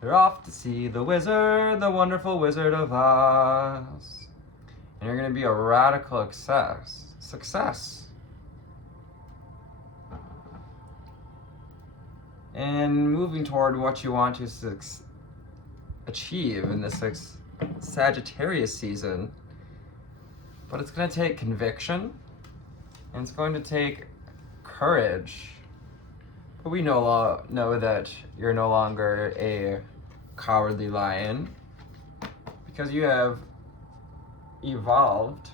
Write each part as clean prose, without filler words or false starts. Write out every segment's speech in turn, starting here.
You're off to see the wizard, the wonderful Wizard of Oz. And you're going to be a radical success. And moving toward what you want to achieve in this Sagittarius season. But it's going to take conviction, and it's going to take courage. But we know that you're no longer a cowardly lion, because you have evolved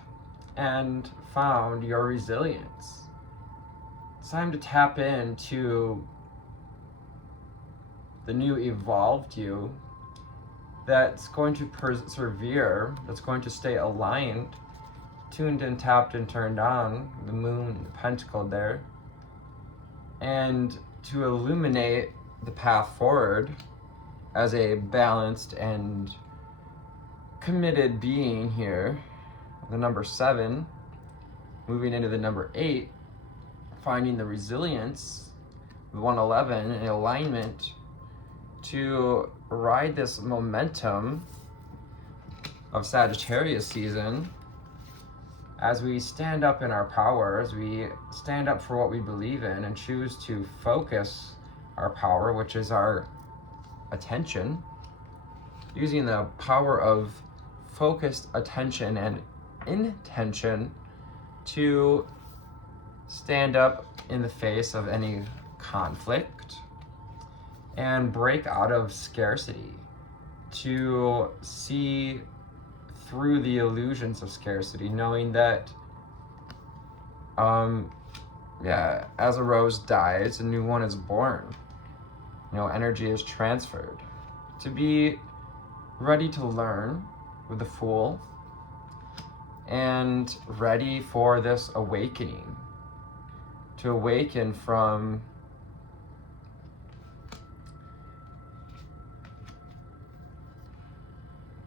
and found your resilience. It's time to tap into the new evolved you that's going to persevere, that's going to stay aligned, tuned and tapped and turned on, the moon, the pentacle there, and to illuminate the path forward as a balanced and committed being here. The number 7, moving into the number 8, finding the resilience, the 111 in alignment to ride this momentum of Sagittarius season as we stand up in our power, as we stand up for what we believe in and choose to focus our power, which is our attention, using the power of focused attention and intention to stand up in the face of any conflict and break out of scarcity, to see through the illusions of scarcity, knowing that as a rose dies, a new one is born. Energy is transferred. To be ready to learn with the Fool and ready for this awakening, to awaken from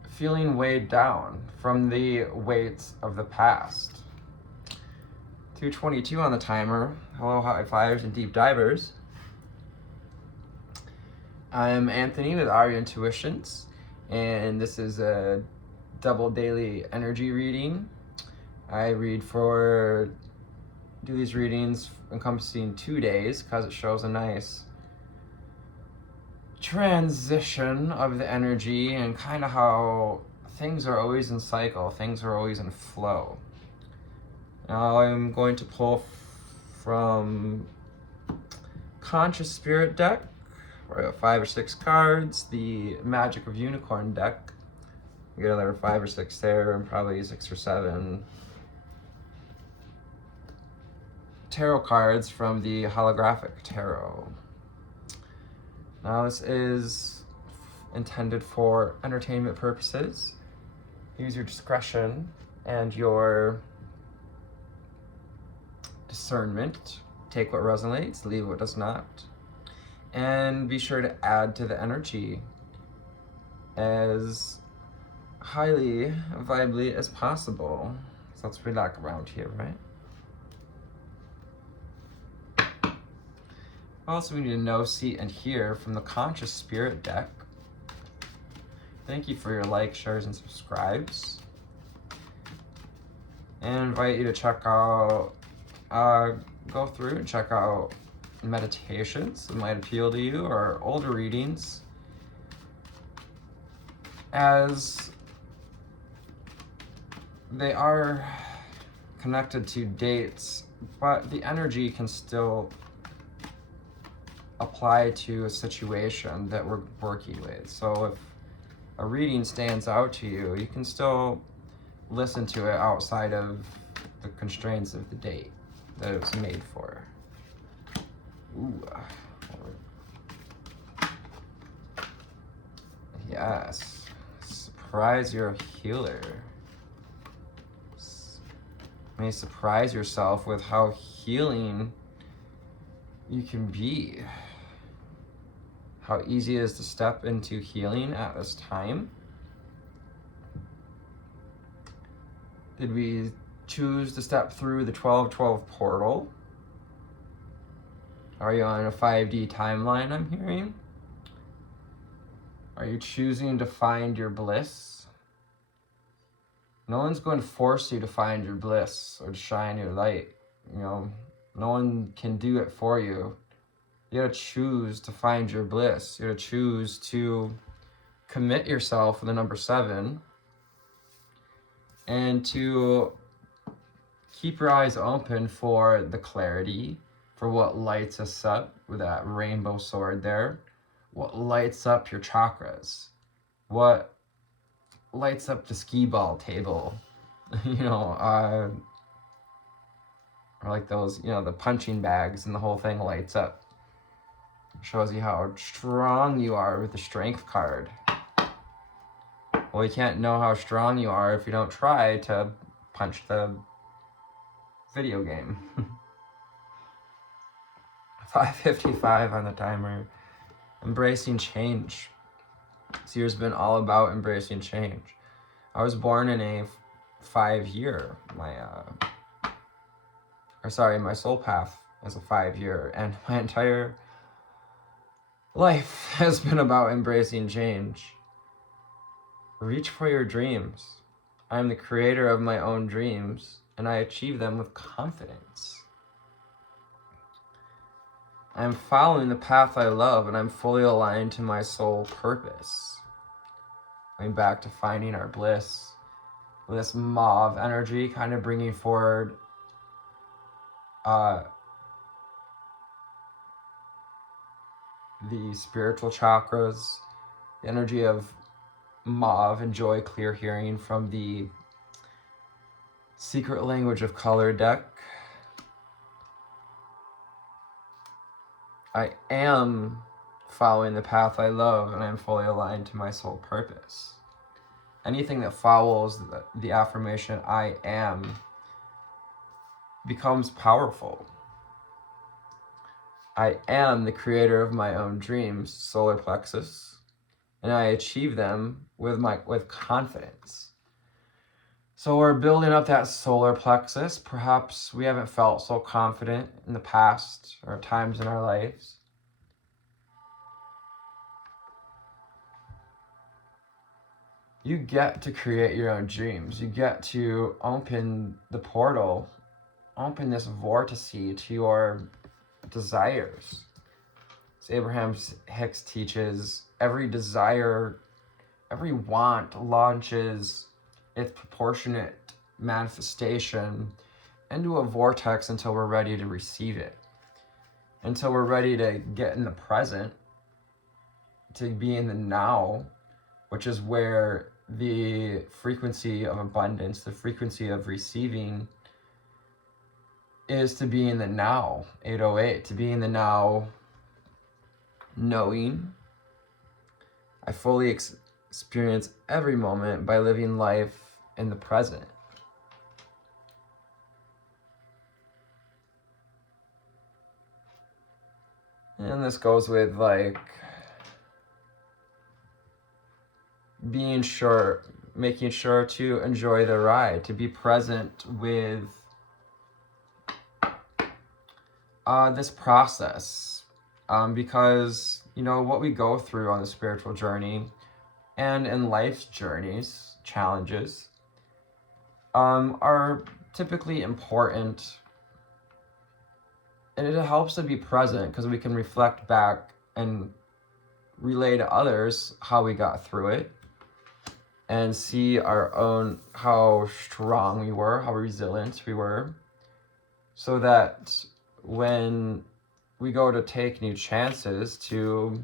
feeling weighed down from the weights of the past. 2:22 on the timer. Hello, high fivers and deep divers. I'm Anthony with Our Intuitions, and this is a double daily energy reading. I do these readings encompassing 2 days because it shows a nice transition of the energy and kind of how things are always in cycle, things are always in flow. Now I'm going to pull from Conscious Spirit deck. We got 5 or 6 cards. The Magic of Unicorn deck. We get another 5 or 6 there, and probably 6 or 7 tarot cards from the Holographic Tarot. Now this is intended for entertainment purposes. Use your discretion and your discernment. Take what resonates, leave what does not. And be sure to add to the energy as highly vibely as possible. So let's relax around here, right? Also, we need to know, see, and hear from the Conscious Spirit deck. Thank you for your likes, shares, and subscribes. And I invite you to check out, go through and check out meditations that might appeal to you, or older readings, as they are connected to dates, but the energy can still apply to a situation that we're working with. So if a reading stands out to you, you can still listen to it outside of the constraints of the date that it was made for. Ooh. Yes. Surprise your healer. You may surprise yourself with how healing you can be. How easy it is to step into healing at this time. Did we choose to step through the 12/12 portal? Are you on a 5D timeline, I'm hearing? Are you choosing to find your bliss? No one's going to force you to find your bliss or to shine your light. You know, no one can do it for you. You gotta choose to find your bliss. You gotta choose to commit yourself with the number 7 and to keep your eyes open for the clarity, for what lights us up with that rainbow sword there. What lights up your chakras? What lights up the skee ball table? Or like those, the punching bags, and the whole thing lights up. Shows you how strong you are with the strength card. Well, you can't know how strong you are if you don't try to punch the video game. 5:55 on the timer. Embracing change. This year's been all about embracing change. I was born in a 5-year. My soul path is a 5-year, and my entire life has been about embracing change. Reach for your dreams. I am the creator of my own dreams, and I achieve them with confidence. I am following the path I love, and I'm fully aligned to my soul purpose. Going back to finding our bliss. With this mauve energy kind of bringing forward the spiritual chakras, the energy of mauve and joy, clear hearing from the secret language of color deck. I am following the path I love, and I am fully aligned to my soul purpose. Anything that follows the affirmation I am becomes powerful. I am the creator of my own dreams, solar plexus, and I achieve them with confidence. So we're building up that solar plexus. Perhaps we haven't felt so confident in the past or times in our lives. You get to create your own dreams. You get to open the portal, open this vortex to your desires. As Abraham Hicks teaches, every desire, every want launches its proportionate manifestation into a vortex until we're ready to receive it. Until we're ready to get in the present, to be in the now, which is where the frequency of abundance, the frequency of receiving, is to be in the now. 808, to be in the now, knowing I fully experience every moment by living life in the present. And this goes with making sure to enjoy the ride, to be present with this process, because what we go through on the spiritual journey and in life's journeys, challenges, are typically important, and it helps to be present because we can reflect back and relay to others how we got through it and see our own, how strong we were, how resilient we were, so that when we go to take new chances, to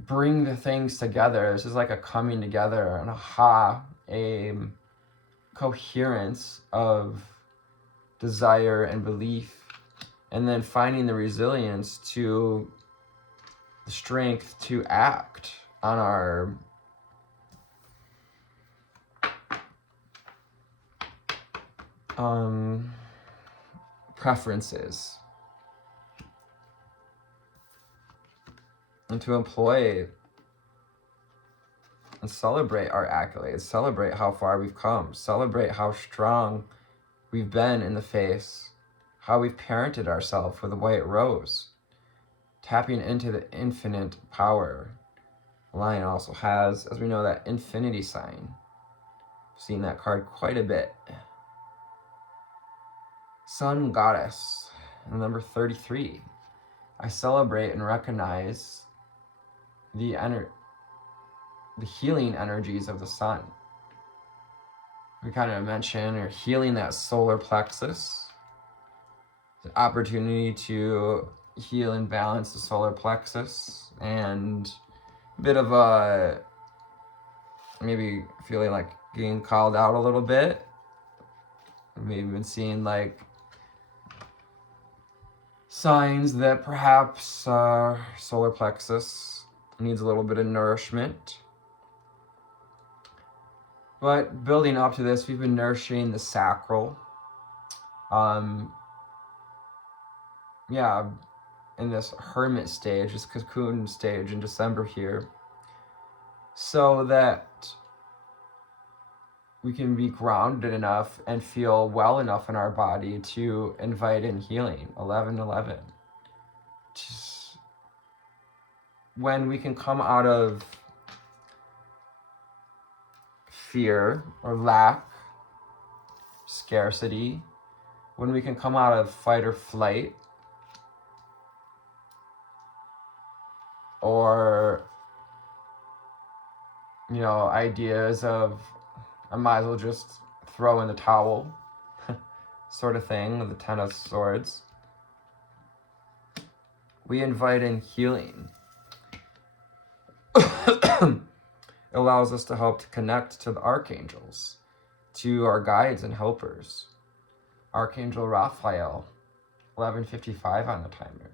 bring the things together. This is like a coming together, an aha, a coherence of desire and belief, and then finding the resilience to the strength to act on our preferences, and to employ and celebrate our accolades, celebrate how far we've come, celebrate how strong we've been in the face, how we've parented ourselves with a white rose, tapping into the infinite power. The Lion also has, as we know, that infinity sign. I've seen that card quite a bit. Sun Goddess, number 33. I celebrate and recognize the healing energies of the sun. We kind of mentioned or healing that solar plexus. The opportunity to heal and balance the solar plexus, and a bit of a maybe feeling like getting called out a little bit. Maybe been seeing like signs that perhaps solar plexus needs a little bit of nourishment. But building up to this, we've been nourishing the sacral. In this hermit stage, this cocoon stage in December here, so that we can be grounded enough and feel well enough in our body to invite in healing. 11-11. Just when we can come out of fear or lack, scarcity, when we can come out of fight or flight, or ideas of I might as well just throw in the towel sort of thing, with the Ten of Swords. We invite in healing. It allows us to help to connect to the archangels, to our guides and helpers. Archangel Raphael, 11:55 on the timer.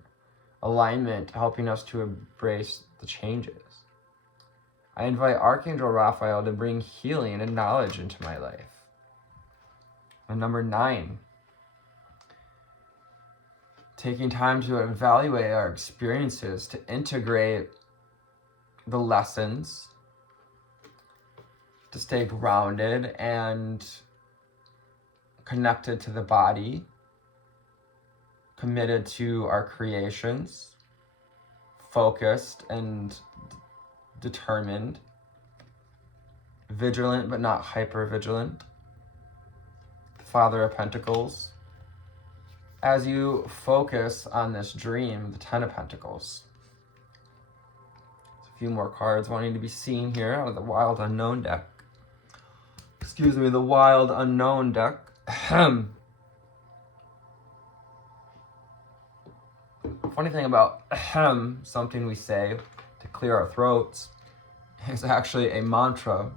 Alignment, helping us to embrace the changes. I invite Archangel Raphael to bring healing and knowledge into my life. And number 9, taking time to evaluate our experiences, to integrate the lessons, to stay grounded and connected to the body, committed to our creations, focused and determined, vigilant but not hyper-vigilant. The Father of Pentacles. As you focus on this dream, the Ten of Pentacles. There's a few more cards wanting to be seen here out of the Wild Unknown deck. Excuse me, the Wild Unknown deck. Funny thing about something we say to clear our throats is actually a mantra,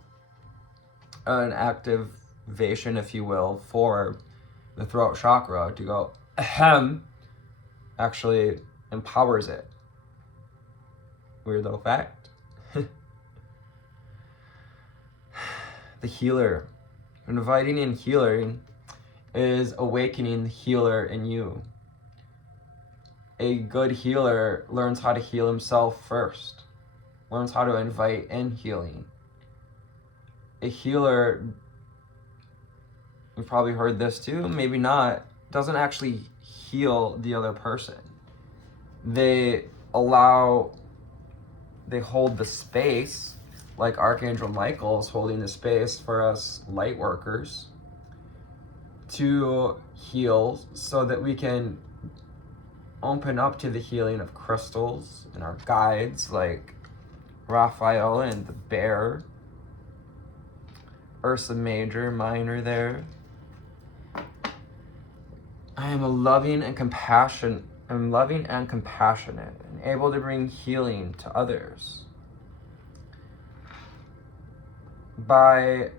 an activation, if you will, for the throat chakra. To go actually empowers it. Weird little fact. The healer. Inviting in healing is awakening the healer in you. A good healer learns how to heal himself first, learns how to invite in healing. A healer, you've probably heard this too, maybe not, doesn't actually heal the other person. They hold the space, like Archangel Michael is holding the space for us light workers to heal, so that we can open up to the healing of crystals and our guides like Raphael and the bear, Ursa Major, Minor there. I am loving and compassionate and able to bring healing to others by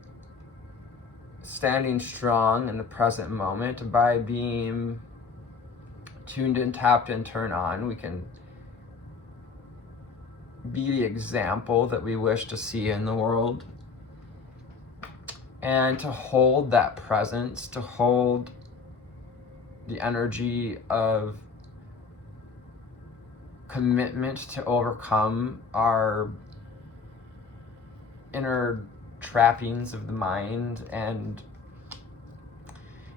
standing strong in the present moment, by being tuned in, tapped in, turn on. We can be the example that we wish to see in the world, and to hold that presence, to hold the energy of commitment to overcome our inner trappings of the mind and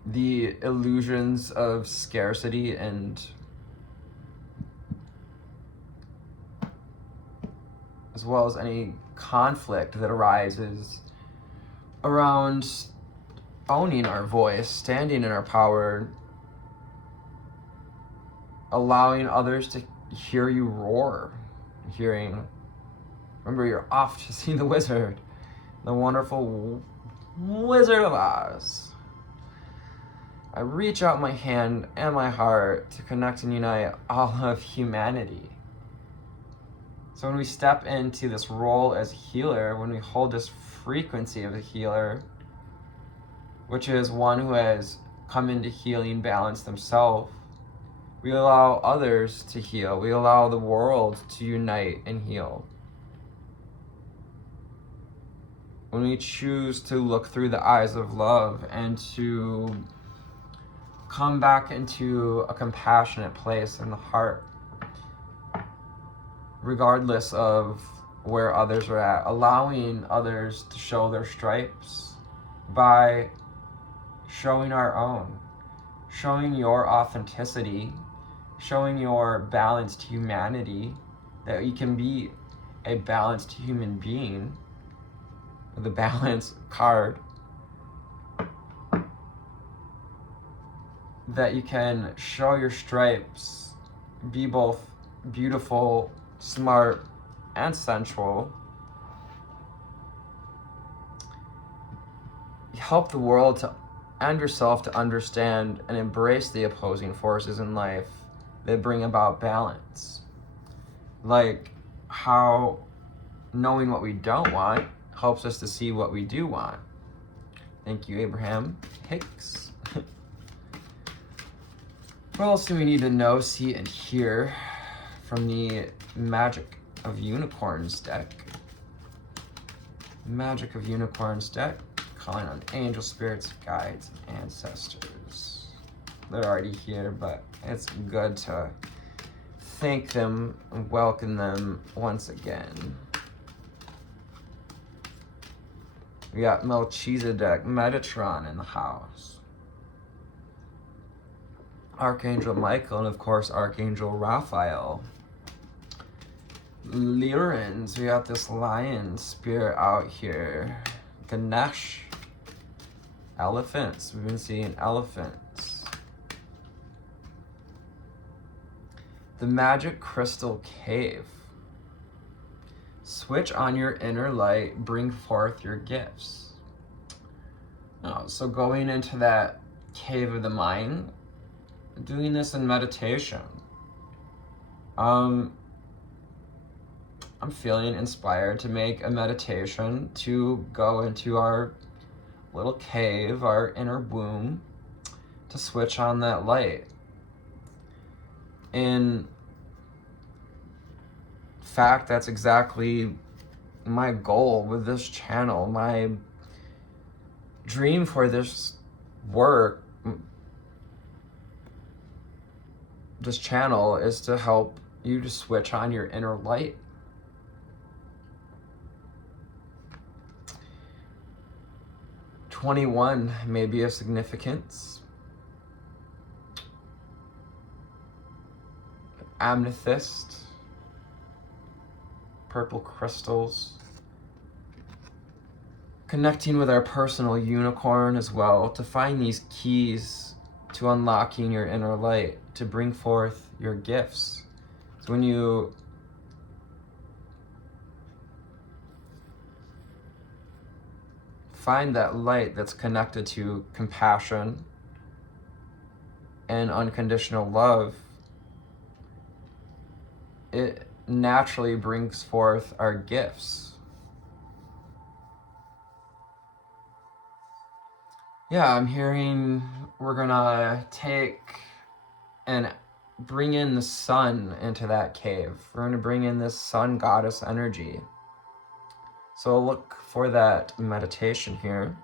the illusions of scarcity and as well as any conflict that arises around owning our voice, standing in our power, allowing others to hear you roar, remember, you're off to see the wizard, the wonderful Wizard of Oz. I reach out my hand and my heart to connect and unite all of humanity. So when we step into this role as healer, when we hold this frequency of a healer, which is one who has come into healing balance themselves, we allow others to heal. We allow the world to unite and heal. When we choose to look through the eyes of love and to come back into a compassionate place in the heart, regardless of where others are at, allowing others to show their stripes by showing our own, showing your authenticity, showing your balanced humanity, that you can be a balanced human being with a balance card, that you can show your stripes, be both beautiful, smart, and sensual. Help the world to, and yourself to understand and embrace the opposing forces in life that bring about balance. Like how knowing what we don't want helps us to see what we do want. Thank you, Abraham Hicks. What else do we need to know, see, and hear from the Magic of Unicorns deck? Magic of Unicorns deck, calling on angel spirits, guides, and ancestors. They're already here, but it's good to thank them and welcome them once again. We got Melchizedek, Metatron in the house. Archangel Michael, and of course Archangel Raphael. Lyrans, we got this lion spirit out here. Ganesh. Elephants, we've been seeing elephants. The Magic Crystal Cave. Switch on your inner light, bring forth your gifts. Oh, so going into that cave of the mind, doing this in meditation. I'm feeling inspired to make a meditation to go into our little cave, our inner womb, to switch on that light. In fact, that's exactly my goal with this channel. My dream for this work, this channel, is to help you to switch on your inner light. "21 may be of significance. Amethyst, purple crystals, connecting with our personal unicorn as well, to find these keys to unlocking your inner light, to bring forth your gifts. So when you find that light that's connected to compassion and unconditional love, it naturally brings forth our gifts. Yeah, I'm hearing we're gonna take and bring in the sun into that cave. We're gonna bring in this sun goddess energy. So look for that meditation here.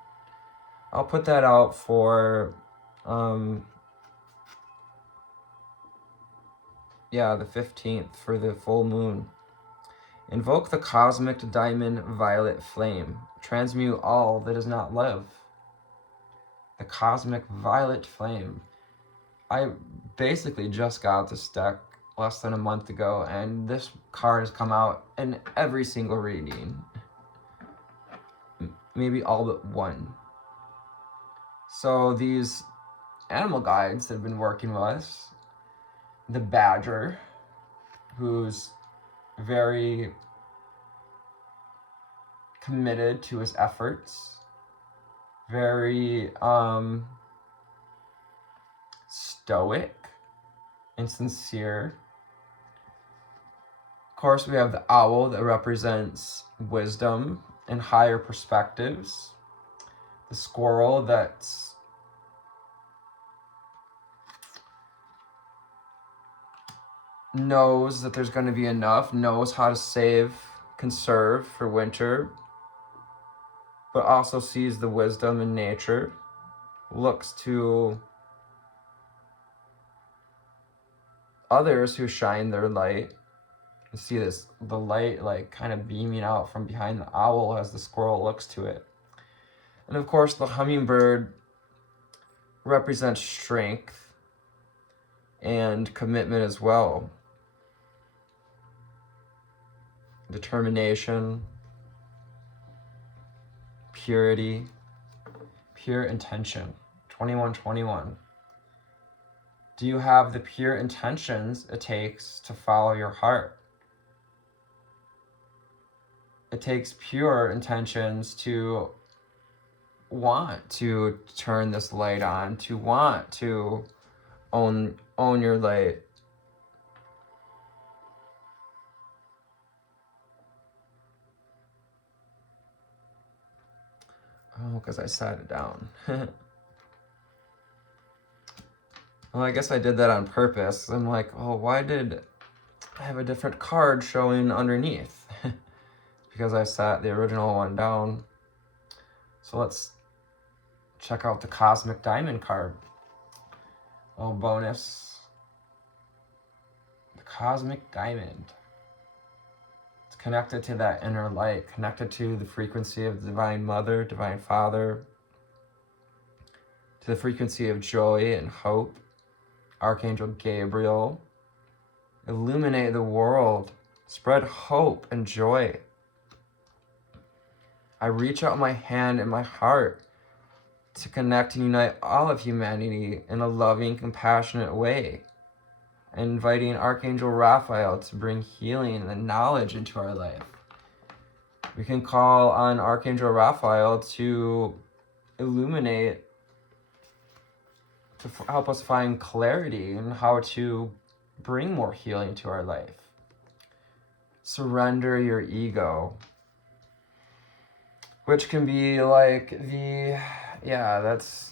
I'll put that out for, the 15th for the full moon. Invoke the cosmic diamond violet flame. Transmute all that is not love. The cosmic violet flame. I basically just got this deck less than a month ago, and this card has come out in every single reading. Maybe all but one. So these animal guides that have been working with us, the badger, who's very committed to his efforts, very stoic and sincere. Of course, we have the owl that represents wisdom and higher perspectives. The squirrel that's knows that there's going to be enough, knows how to save, conserve for winter, but also sees the wisdom in nature, looks to others who shine their light. You see the light like kind of beaming out from behind the owl as the squirrel looks to it. And of course, the hummingbird represents strength and commitment as well. Determination, purity, pure intention. 2121. Do you have the pure intentions it takes to follow your heart? It takes pure intentions to want to turn this light on, to want to own your light. Oh, because I sat it down. Well, I guess I did that on purpose. I'm like, oh, why did I have a different card showing underneath? Because I sat the original one down. So let's check out the Cosmic Diamond card. Oh, bonus. The Cosmic Diamond. It's connected to that inner light, connected to the frequency of the Divine Mother, Divine Father, to the frequency of joy and hope. Archangel Gabriel. Illuminate the world. Spread hope and joy. I reach out my hand and my heart to connect and unite all of humanity in a loving, compassionate way. Inviting Archangel Raphael to bring healing and knowledge into our life. We can call on Archangel Raphael to illuminate, to help us find clarity in how to bring more healing to our life. Surrender your ego. Which can be like that's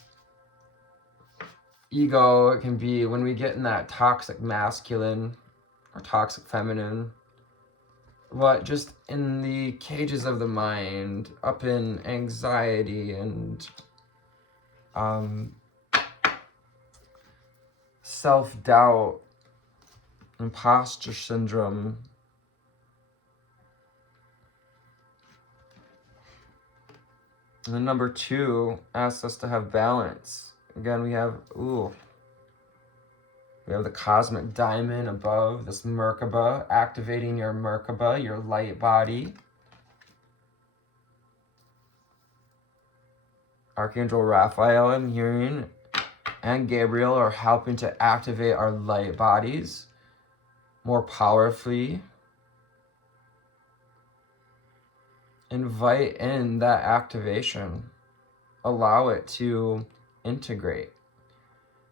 ego. It can be when we get in that toxic masculine or toxic feminine, but just in the cages of the mind, up in anxiety and self-doubt, imposter syndrome. And then number 2 asks us to have balance. Again, we have the Cosmic Diamond above, this Merkaba, activating your Merkaba, your light body. Archangel Raphael, I'm hearing, and Gabriel are helping to activate our light bodies more powerfully. Invite in that activation. Allow it to integrate.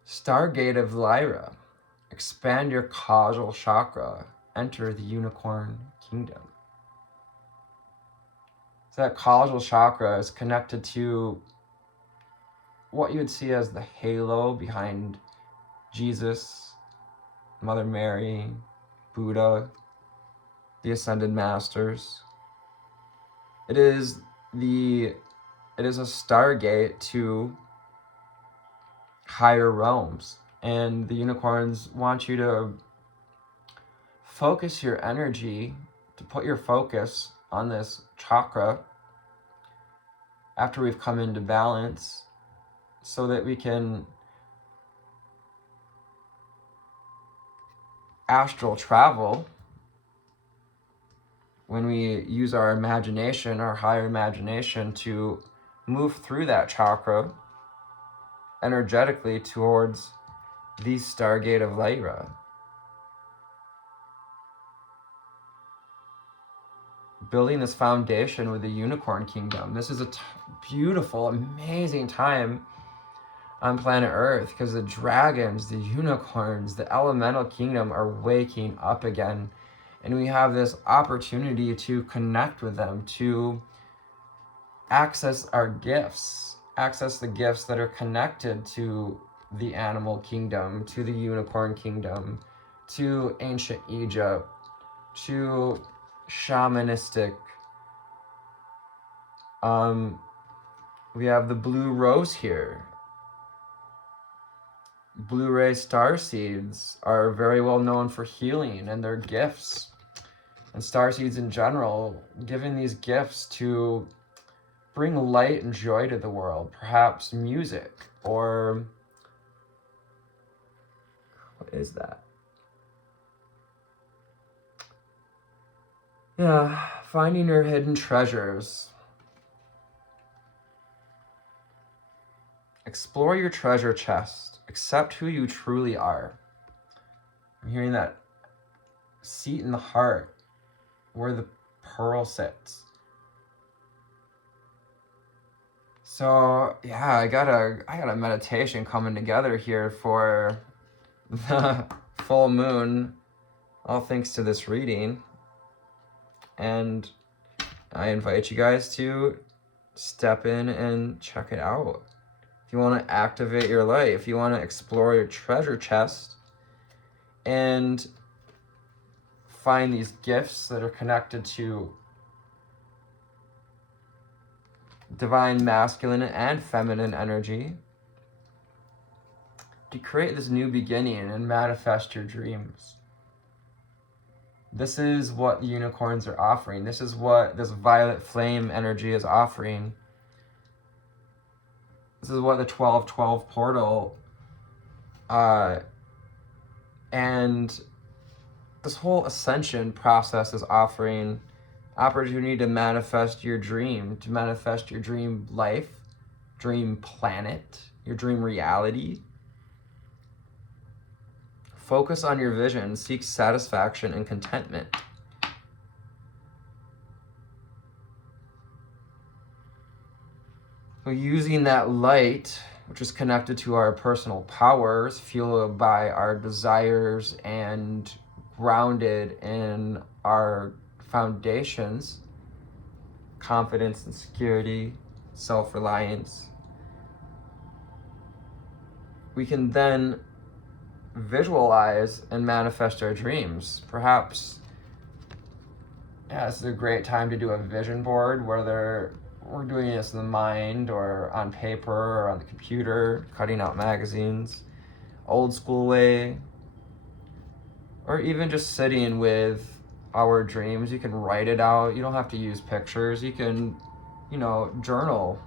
Stargate of Lyra. Expand your causal chakra. Enter the unicorn kingdom. So that causal chakra is connected to what you would see as the halo behind Jesus, Mother Mary, Buddha, the Ascended Masters. It is a stargate to higher realms, and the unicorns want you to focus your energy, to put your focus on this chakra after we've come into balance, so that we can astral travel, when we use our imagination, our higher imagination, to move through that chakra energetically towards the Stargate of Lyra. Building this foundation with the Unicorn Kingdom. This is a beautiful, amazing time on planet Earth, because the dragons, the unicorns, the elemental kingdom are waking up again. And we have this opportunity to connect with them, to access our gifts, access the gifts that are connected to the animal kingdom, to the unicorn kingdom, to ancient Egypt, to shamanistic. We have the blue rose here. Blue ray star seeds are very well known for healing and their gifts. And star seeds in general, giving these gifts to bring light and joy to the world. Perhaps music, or what is that? Yeah, finding your hidden treasures. Explore your treasure chest. Accept who you truly are. I'm hearing that seat in the heart, where the pearl sits. So yeah, I got a meditation coming together here for the full moon, all thanks to this reading. And I invite you guys to step in and check it out. If you want to activate your light, if you want to explore your treasure chest and find these gifts that are connected to divine masculine and feminine energy, to create this new beginning and manifest your dreams. This is what the unicorns are offering. This is what this violet flame energy is offering. This is what the 12/12 portal and this whole ascension process is offering. Opportunity to manifest your dream, to manifest your dream life, dream planet, your dream reality. Focus on your vision, seek satisfaction and contentment. So using that light, which is connected to our personal powers, fueled by our desires and grounded in our foundations, confidence and security, self-reliance, we can then visualize and manifest our dreams. Perhaps, yeah, this is a great time to do a vision board, whether we're doing this in the mind or on paper or on the computer, cutting out magazines, old school way, or even just sitting with our dreams. You can write it out. You don't have to use pictures. You can, journal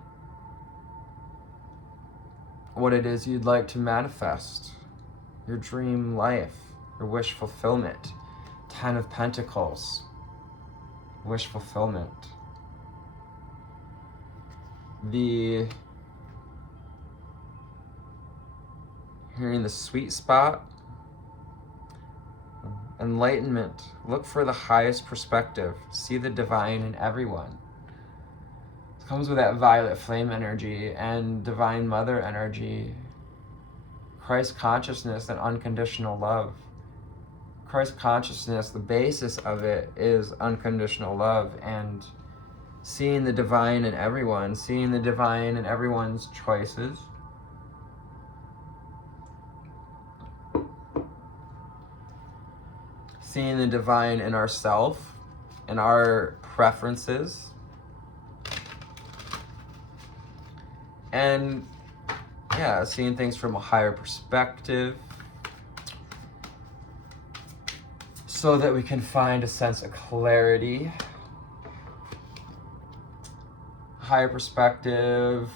what it is you'd like to manifest. Your dream life, your wish fulfillment. 10 of Pentacles, wish fulfillment. Hearing the sweet spot, enlightenment. Look for the highest perspective. See the divine in everyone. It comes with that violet flame energy and divine mother energy. Christ consciousness and unconditional love. Christ consciousness, the basis of it is unconditional love, and seeing the divine in everyone, seeing the divine in everyone's choices. Seeing the divine in ourself, in our preferences. And yeah, seeing things from a higher perspective, so that we can find a sense of clarity. Higher perspective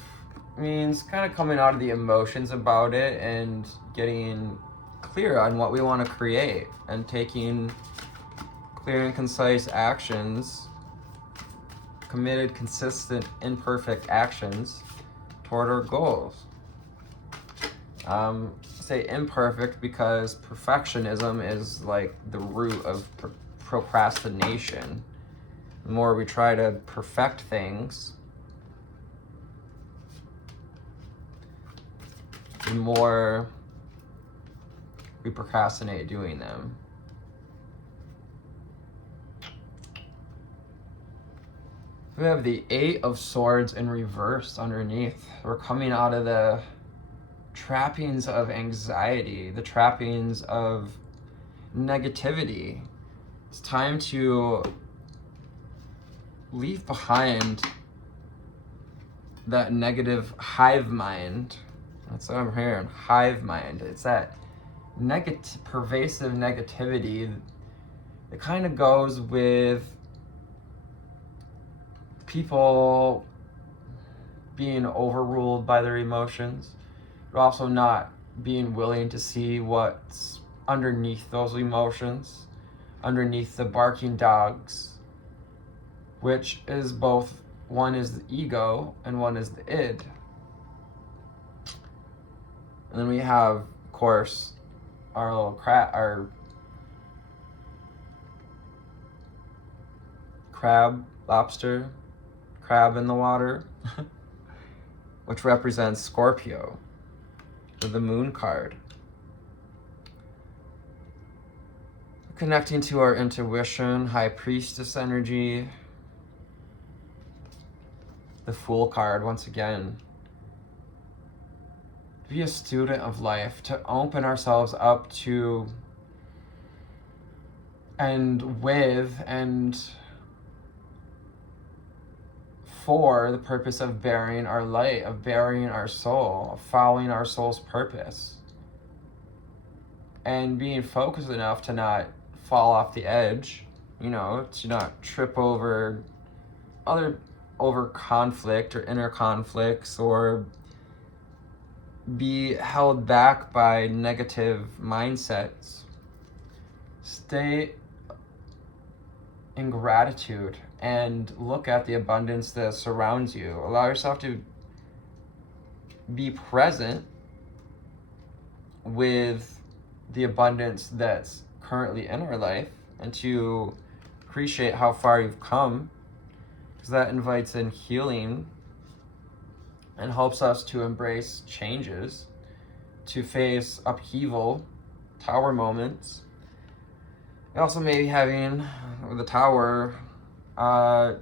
means kind of coming out of the emotions about it and getting clear on what we want to create and taking clear and concise actions, committed, consistent, imperfect actions toward our goals. Say imperfect because perfectionism is like the root of procrastination. The more we try to perfect things, the more we procrastinate doing them. We have the Eight of Swords in reverse underneath. We're coming out of the trappings of anxiety, the trappings of negativity. It's time to leave behind that negative hive mind. That's what I'm hearing, hive mind. It's that pervasive negativity. It kind of goes with people being overruled by their emotions, but also not being willing to see what's underneath those emotions, underneath the barking dogs, which is both, one is the ego and one is the id. And then we have, of course, our little crab in the water, which represents Scorpio, with the moon card. Connecting to our intuition, high priestess energy, the Fool card once again. Be a student of life, to open ourselves up to and with and for the purpose of bearing our light, of bearing our soul, of following our soul's purpose. And being focused enough to not fall off the edge, to not trip over conflict or inner conflicts, or be held back by negative mindsets. Stay in gratitude and look at the abundance that surrounds you. Allow yourself to be present with the abundance that's currently in our life, and to appreciate how far you've come, because that invites in healing and helps us to embrace changes, to face upheaval, tower moments. And also maybe having the tower kind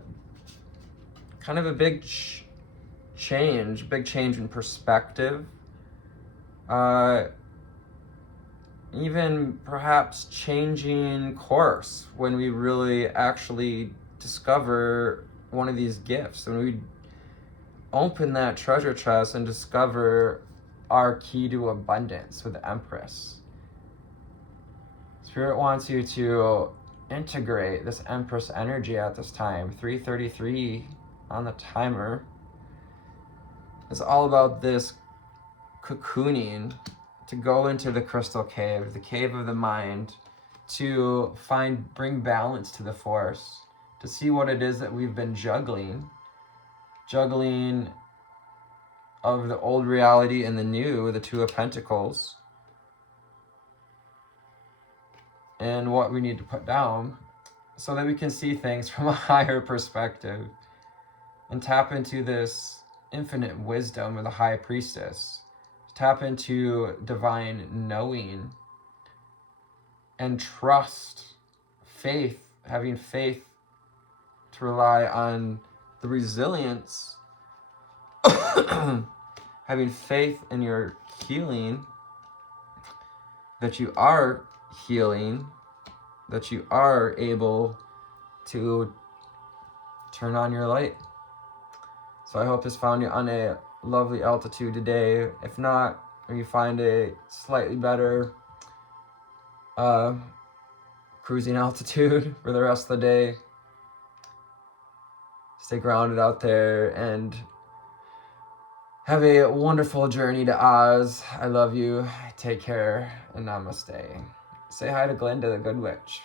of a big change in perspective, even perhaps changing course when we really actually discover one of these gifts, when we open that treasure chest and discover our key to abundance with the Empress. Spirit wants you to integrate this Empress energy at this time. 3:33 on the timer. It's all about this cocooning, to go into the crystal cave, the cave of the mind, to bring balance to the force, to see what it is that we've been juggling of the old reality and the new, the Two of Pentacles, and what we need to put down, so that we can see things from a higher perspective and tap into this infinite wisdom of the High Priestess. Tap into divine knowing and trust, faith, having faith to rely on the resilience, having faith in your healing, that you are healing, that you are able to turn on your light. So I hope this found you on a lovely altitude today. If not, or you find a slightly better cruising altitude for the rest of the day, stay grounded out there and Have a wonderful journey to Oz. I love you. Take care and namaste. Say hi to Glenda, the good witch.